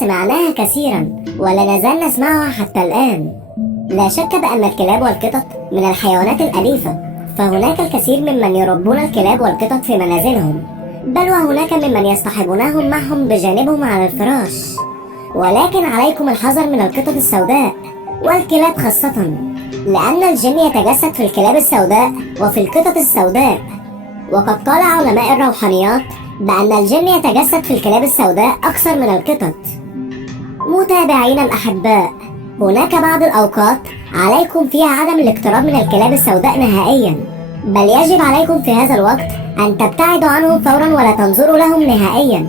سمعناها كثيرا ولا نزال نسمعها حتى الآن. لا شك بأن الكلاب والقطط من الحيوانات الأليفة، فهناك الكثير ممن يربون الكلاب والقطط في منازلهم، بل وهناك ممن يصطحبونهم معهم بجانبهم على الفراش. ولكن عليكم الحذر من القطط السوداء والكلاب خاصة، لأن الجن يتجسد في الكلاب السوداء وفي القطط السوداء. وقد قال علماء الروحانيات بأن الجن يتجسد في الكلاب السوداء أكثر من القطط. متابعينا الأحباء، هناك بعض الأوقات عليكم فيها عدم الاقتراب من الكلاب السوداء نهائيا، بل يجب عليكم في هذا الوقت أن تبتعدوا عنهم فورا ولا تنظروا لهم نهائيا،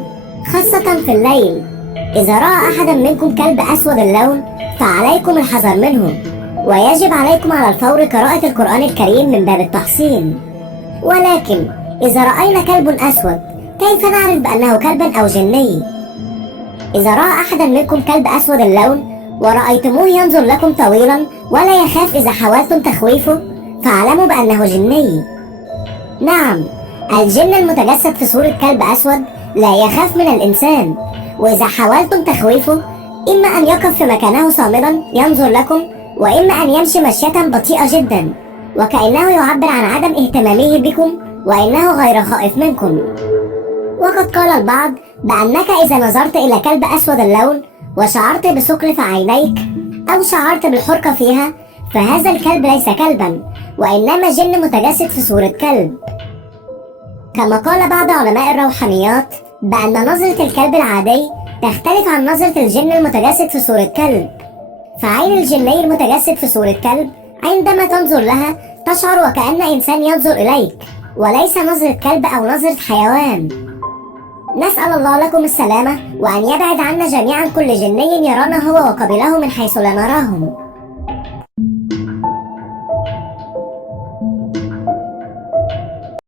خاصة في الليل. إذا رأى أحدا منكم كلب أسود اللون فعليكم الحذر منه، ويجب عليكم على الفور قراءة القرآن الكريم من باب التحصين. ولكن إذا رأينا كلب أسود كيف نعرف بأنه كلب أو جني؟ إذا رأى أحدا منكم كلب أسود اللون ورأيتموه ينظر لكم طويلا ولا يخاف إذا حاولتم تخويفه، فاعلموا بأنه جني. نعم، الجن المتجسد في صورة كلب أسود لا يخاف من الإنسان، وإذا حاولتم تخويفه إما أن يقف في مكانه صامدا ينظر لكم، وإما أن يمشي مشية بطيئة جدا وكأنه يعبر عن عدم اهتمامه بكم وإنه غير خائف منكم. وقد قال البعض بأنك إذا نظرت إلى كلب أسود اللون وشعرت بثقل في عينيك أو شعرت بالحرقة فيها، فهذا الكلب ليس كلبا وإنما جن متجسد في صورة كلب. كما قال بعض علماء الروحانيات بأن نظرة الكلب العادي تختلف عن نظرة الجن المتجسد في صورة كلب. فعين الجني المتجسد في صورة كلب عندما تنظر لها تشعر وكأن إنسان ينظر إليك، وليس نظرة كلب أو نظرة حيوان. نسأل الله لكم السلامة، وأن يبعد عنا جميعا كل جني يرانا هو وقبيله من حيث لا نراهم.